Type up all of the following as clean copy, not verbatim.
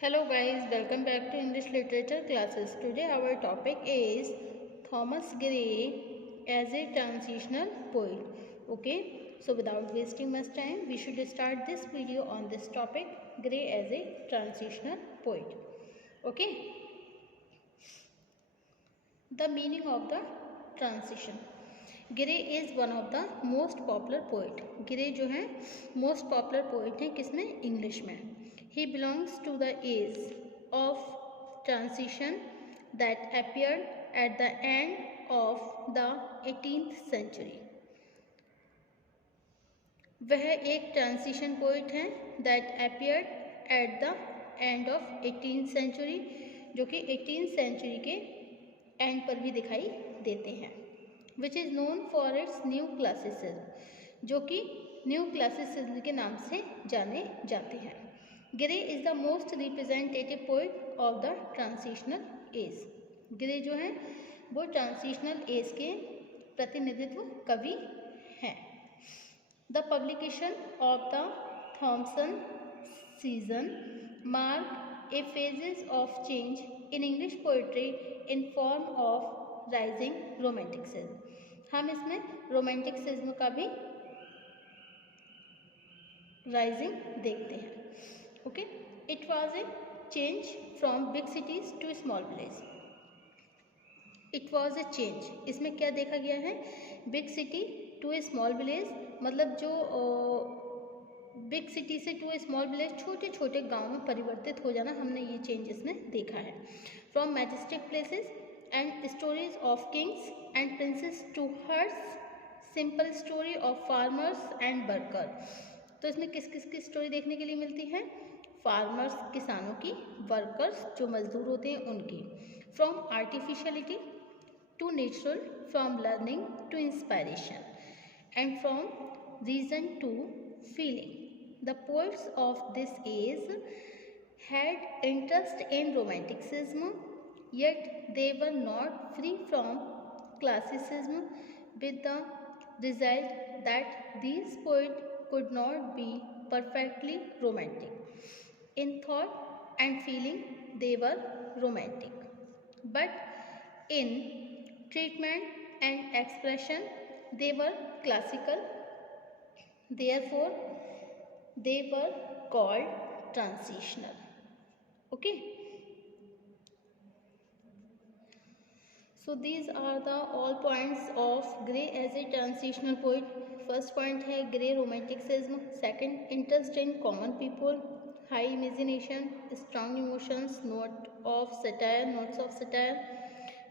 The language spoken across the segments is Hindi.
Hello guys, welcome back to English literature classes. Today our topic is Thomas Gray as a transitional poet. Okay, so without wasting much time, we should start this video on this topic, Gray as a transitional poet. Okay, the meaning of the transition. Gray is one of the most popular poet. Gray जो है मोस्ट पॉपुलर पोइट है किसमें? इंग्लिश में. He belongs to the age of transition that appeared at the end of the 18th century. वह एक ट्रांजिशन पोइट है that appeared at the end of 18th century, जो कि 18th सेंचुरी के एंड पर भी दिखाई देते हैं. Which is known for its new classicism, जो कि न्यू क्लासिसिज्म के नाम से जाने जाते हैं. Gray is the most representative poet of the transitional age. Gray जो है वो ट्रांजिशनल एज के प्रतिनिधित्व कवि हैं. The publication of the Thomson season mark a phases of change in English poetry in form of rising romanticism. हम इसमें रोमांटिसिज्म का भी राइजिंग देखते हैं. Okay, it was a change from big cities to small village. It was a change, इसमें क्या देखा गया है? Big city to a small village, मतलब जो बिग सिटी से टू ए स्मॉल विलेज, छोटे छोटे गाँव में परिवर्तित हो जाना, हमने ये चेंज इसमें देखा है. From majestic places and stories of kings and princes to her simple story of farmers and workers. तो इसमें किस किस की स्टोरी देखने के लिए मिलती है? फार्मर्स किसानों की, वर्कर्स जो मजदूर होते हैं उनकी. From artificiality to natural, from learning to inspiration and from reason to feeling. The poets of this age had interest in romanticism, yet they were not free from classicism, with the result that these poets could not be perfectly romantic. In thought and feeling they were romantic, but in treatment and expression they were classical. Therefore they were called transitional. Okay, so these are the all points of Gray as a transitional poet. First point है Gray romanticism. Second, interest in common people, high imagination, strong emotions, notes of satire,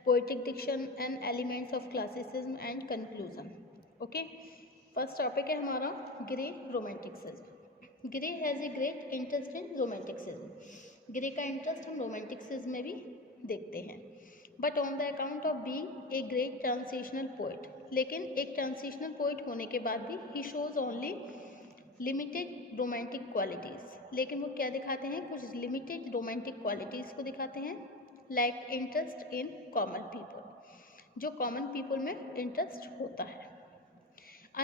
poetic diction and elements of classicism and conclusion. Okay, first topic है हमारा Gray romanticism. Gray has a great interest in romanticism. Gray का इंटरेस्ट हम रोमांटिसिज्म में भी देखते हैं. But on the account of being a great transitional poet, लेकिन एक ट्रांजिशनल पोइट होने के बाद भी he shows only limited romantic qualities. लेकिन वो क्या दिखाते हैं? कुछ लिमिटेड रोमांटिक क्वालिटीज़ को दिखाते हैं. Like interest in common people, जो कॉमन पीपल में इंटरेस्ट होता है.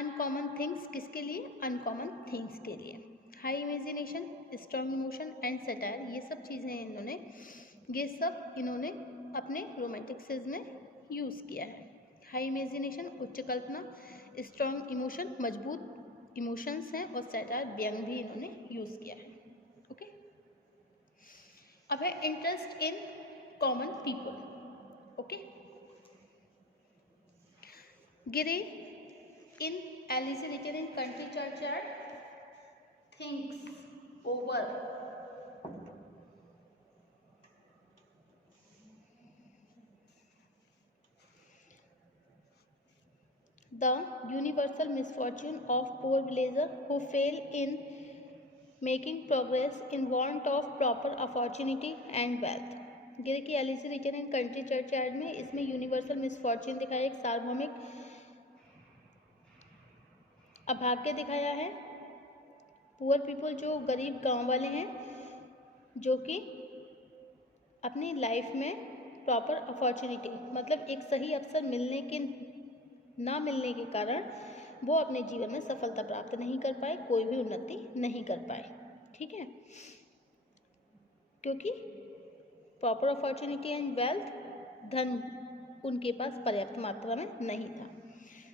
अनकॉमन थिंग्स, किसके लिए? अनकॉमन थिंग्स के लिए. High imagination, strong emotion and satire, ये सब चीज़ें ये सब इन्होंने अपने रोमांटिसिज्म में यूज़ किया है. हाई इमेजिनेशन उच्च कल्पना, स्ट्रॉन्ग इमोशन मजबूत इमोशंस हैं, और सैटायर व्यंग भी इन्होंने यूज़ किया है. ओके, अब his interest in common people. Okay, Gray in elegy richer in country churchyard thinks over the universal misfortune of poor villager who fail in making progress in want of proper opportunity and wealth. Gray की एलिसी रिचर एंड कंट्री चर्चयार्ड में इसमें यूनिवर्सल मिसफॉर्च्यून दिखाया, एक सार्वभौमिक अभाग्य दिखाया है. पुअर पीपल जो गरीब गांव वाले हैं, जो कि अपनी लाइफ में प्रॉपर अपॉर्चुनिटी, मतलब एक सही अवसर ना मिलने के कारण वो अपने जीवन में सफलता प्राप्त नहीं कर पाए, कोई भी उन्नति नहीं कर पाए. ठीक है, क्योंकि प्रॉपर अपॉर्चुनिटी एंड वेल्थ, धन उनके पास पर्याप्त मात्रा में नहीं था।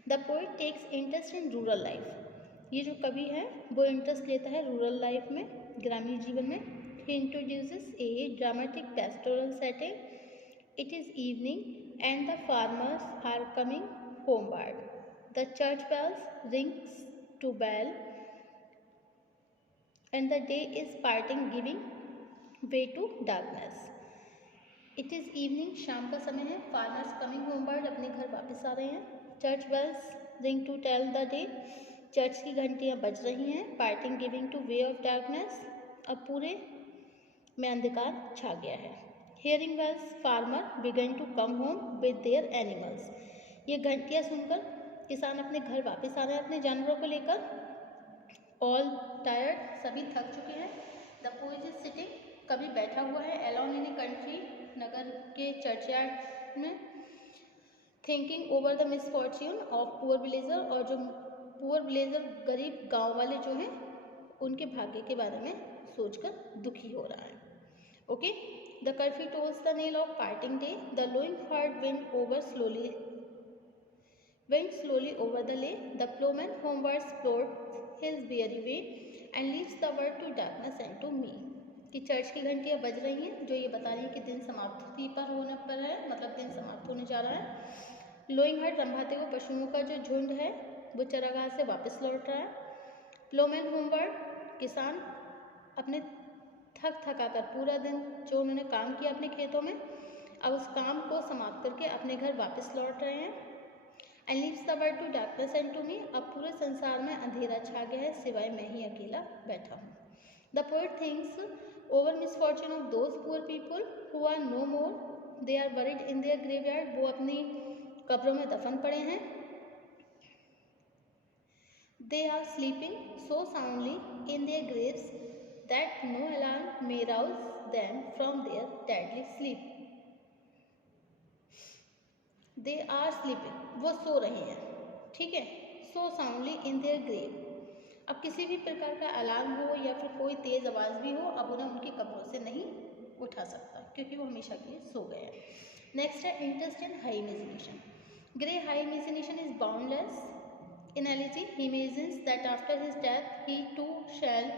The poet takes interest in rural life, ये जो कवि है वो इंटरेस्ट लेता है रूरल लाइफ में, ग्रामीण जीवन में। He introduces a dramatic pastoral setting. It is evening and the farmers are coming homeward. The church bells rings to bell and the day is parting, giving way to darkness. It is evening, शाम का समय है। Farmers coming homeward, अपने घर वापस आ रहे हैं। Church bells ring to tell the day, church की घंटियाँ बज रही हैं। Parting, giving to way of darkness, अब पूरे में अंधकार छा गया है। Hearing bells, farmer began to come home with their animals. ये घंटियाँ सुनकर किसान अपने घर वापस आ रहे हैं अपने जानवरों को लेकर। ऑल टायर्ड, सभी थक चुके हैं। द पोएट इज सिटिंग, कभी बैठा हुआ है। अलोन इन ए कंट्री, नगर के चर्चयार्ड में। Thinking over the misfortune of poor villager, और जो पुअर विलेजर गरीब गांव वाले जो हैं उनके भाग्य के बारे में सोचकर दुखी हो रहा है। Okay, the curfew tolls the knell of parting day. The lowing herd went slowly over the lane. The ploughman homewards plods his weary way and leaves the word to darkness and to me. कि चर्च की घंटियाँ बज रही हैं जो ये बता रही हैं कि दिन समाप्ति पर होने पर है, मतलब दिन समाप्त होने जा रहा है। लोइंग हार्ट, रंभाते हुए पशुओं का जो झुंड है वो चरागाह से वापस लौट रहा है। प्लोमैन होमवर्ड, किसान अपने थका कर पूरा दिन जो उन्होंने काम किया अपने खेतों में, अब उस काम को समाप्त करके अपने घर वापस लौट रहे हैं। And leaves the world to darkness and to me, अब पूरे संसार में अंधेरा छा गया है, सिवाय मैं ही अकेला बैठा हूँ। The poet thinks over misfortune of those poor people who are no more, they are buried in their graveyard, वो अपनी कब्रों में दफन पड़े हैं। They are sleeping so soundly in their graves that no alarm may rouse them from their deadly sleep. They are sleeping, वो सो रहे हैं, ठीक है, so soundly in their grave. अब किसी भी प्रकार का अलार्म हो या फिर कोई तेज आवाज़ भी हो, अब उन्हें उनकी कब्रों से नहीं उठा सकता क्योंकि वो हमेशा के लिए सो गए हैं। नेक्स्ट है interest in high imagination. Grey high imagination is boundless. In elegy he imagines that after his death he to shell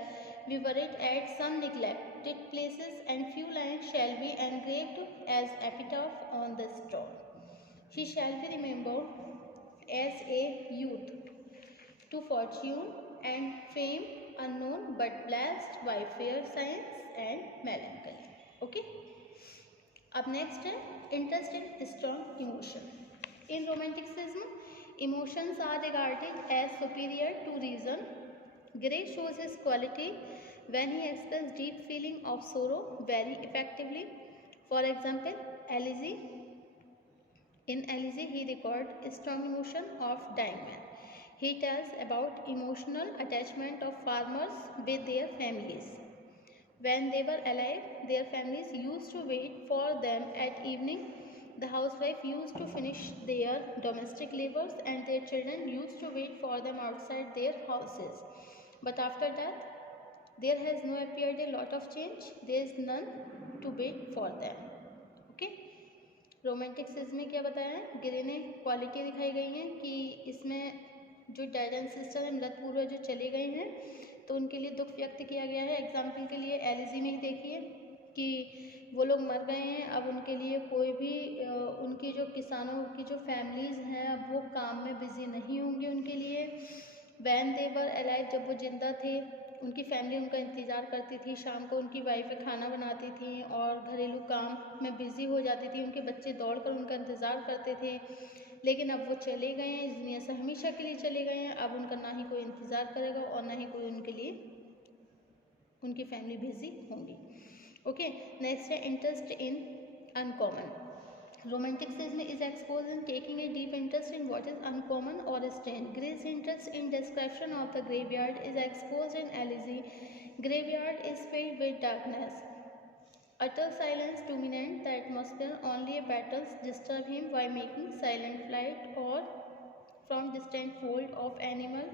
be buried at some neglected places and few lines shall be engraved as epitaph on the stone. He shall be remembered as a youth to fortune and fame unknown but blessed by fair science and melancholy. Okay. अब next है interest in strong emotion. In romanticism, emotions are regarded as superior to reason. Gray shows his quality when he expresses deep feeling of sorrow very effectively. For example, Elegy. In Elegy, he records strong emotion of dying men. He tells about emotional attachment of farmers with their families. When they were alive, their families used to wait for them at evening. The housewife used to finish their domestic labors and their children used to wait for them outside their houses. But after that, there has no appeared a lot of change. There is none to wait for them. Okay? रोमांटिक्सिज्म में क्या बताया है? ग्रे ने क्वालिटी दिखाई गई हैं कि इसमें जो डेड एंसेस्टर है, मृत पूर्वज जो चले गए हैं, तो उनके लिए दुख व्यक्त किया गया है। एग्जाम्पल के लिए एलिजी में ही देखिए कि वो लोग मर गए हैं, अब उनके लिए कोई भी उनकी जो किसानों की जो फैमिलीज़ हैं अब वो काम में बिजी नहीं होंगे उनके लिए। वैन दे वर अलाइव, जब वो जिंदा थे उनकी फैमिली उनका इंतज़ार करती थी, शाम को उनकी वाइफें खाना बनाती थी और घरेलू काम में बिज़ी हो जाती थी, उनके बच्चे दौड़कर उनका इंतज़ार करते थे। लेकिन अब वो चले गए हैं, इस दुनिया से हमेशा के लिए चले गए हैं, अब उनका ना ही कोई इंतज़ार करेगा और ना ही कोई उनके लिए उनकी फैमिली बिजी होंगी। ओके, नेक्स्ट है interest in uncommon. Romanticism is exposed in taking a deep interest in what is uncommon or strange. Gray's interest in description of the graveyard is exposed in Elegy. Graveyard is filled with darkness. Utter silence dominates the atmosphere. Only a battles disturb him by making silent flight or from distant fold of animal.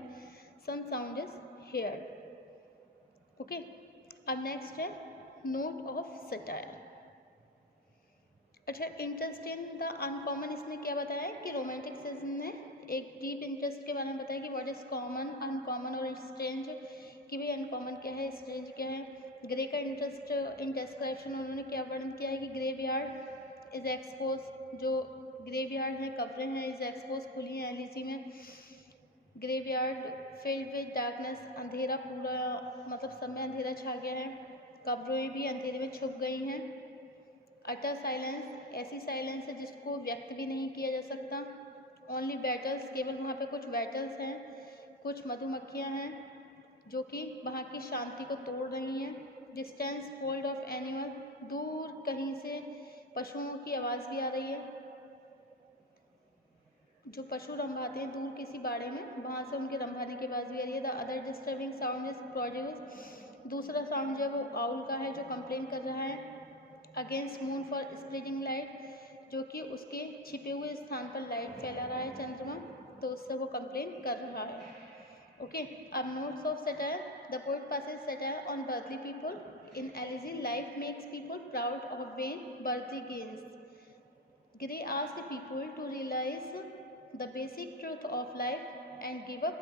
Some sound is heard. Okay. अब next है note of satire. अच्छा, इंटरेस्ट इन द अनकॉमन, इसमें क्या बताया है कि रोमांटिसिज्म ने एक डीप इंटरेस्ट के बारे में बताया कि व्हाट इज कॉमन, अनकॉमन और स्ट्रेंज, कि भाई अनकॉमन क्या है, स्ट्रेंज क्या है. ग्रे का इंटरेस्ट इन डेस्क्रिप्शन उन्होंने क्या वर्णन किया है कि ग्रेवयार्ड इज एक्सपोज, जो ग्रेवयार्ड है, कब्रें हैं, इज एक्सपोज, खुली हैं एलिजी में. ग्रेवयार्ड फिल्ड विद डार्कनेस, अंधेरा पूरा, मतलब सब में अंधेरा छा गया है. कब्रें भी अंधेरे में छुप गई हैं. अटर साइलेंस, ऐसी साइलेंस है जिसको व्यक्त भी नहीं किया जा सकता. ओनली बैटल्स, केवल वहाँ पे कुछ बैटल्स हैं, कुछ मधुमक्खियाँ हैं जो कि वहाँ की शांति को तोड़ रही हैं. डिस्टेंस फोल्ड ऑफ एनिमल, दूर कहीं से पशुओं की आवाज़ भी आ रही है. जो पशु रंभाते हैं दूर किसी बाड़े में, वहाँ से उनके रंभाने की आवाज़ भी आ रही है. The other disturbing sound is produce, दूसरा साउंड जो है वो आउल का है जो कंप्लेन कर रहा है against moon for spreading light, जो कि उसके छिपे हुए स्थान पर लाइट फैला रहा है, चंद्रमा, तो उससे वो कंप्लेन कर रहा है. ओके, अब notes of satire. The poet passes satire on earthly people in elegy. Life makes people proud of vain earthly gains. Gray asked people to realize the basic truth of life and give up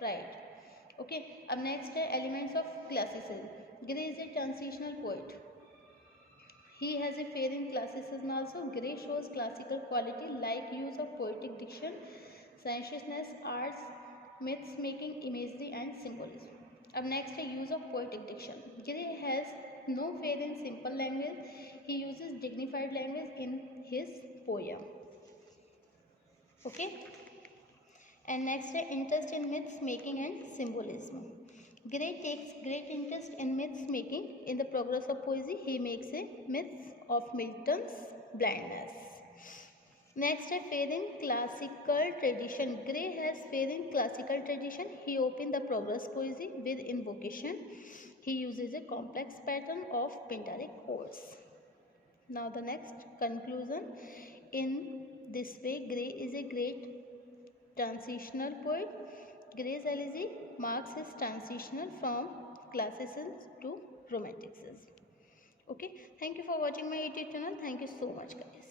pride. Okay, अब next है elements of classicism. Gray is a transitional poet. He has a faith in classicism also. Gray shows classical quality like use of poetic diction, sensuousness, arts, myths making, imagery and symbolism. अब next है use of poetic diction. Gray has no faith in simple language. He uses dignified language in his poem. Okay, and next है interest in myths making and symbolism. Gray takes great interest in myths making. In the progress of poesy, he makes a myth of Milton's blindness. Next है faith in classical tradition. Gray has faith in classical tradition. He opened the progress poesy with invocation. He uses a complex pattern of pentaric chords. Now the next conclusion. In this way, Gray is a great transitional poet. Gray's elegy marks his transitional from classicism to romanticism. Okay, thank you for watching my YouTube channel. Thank you so much, guys.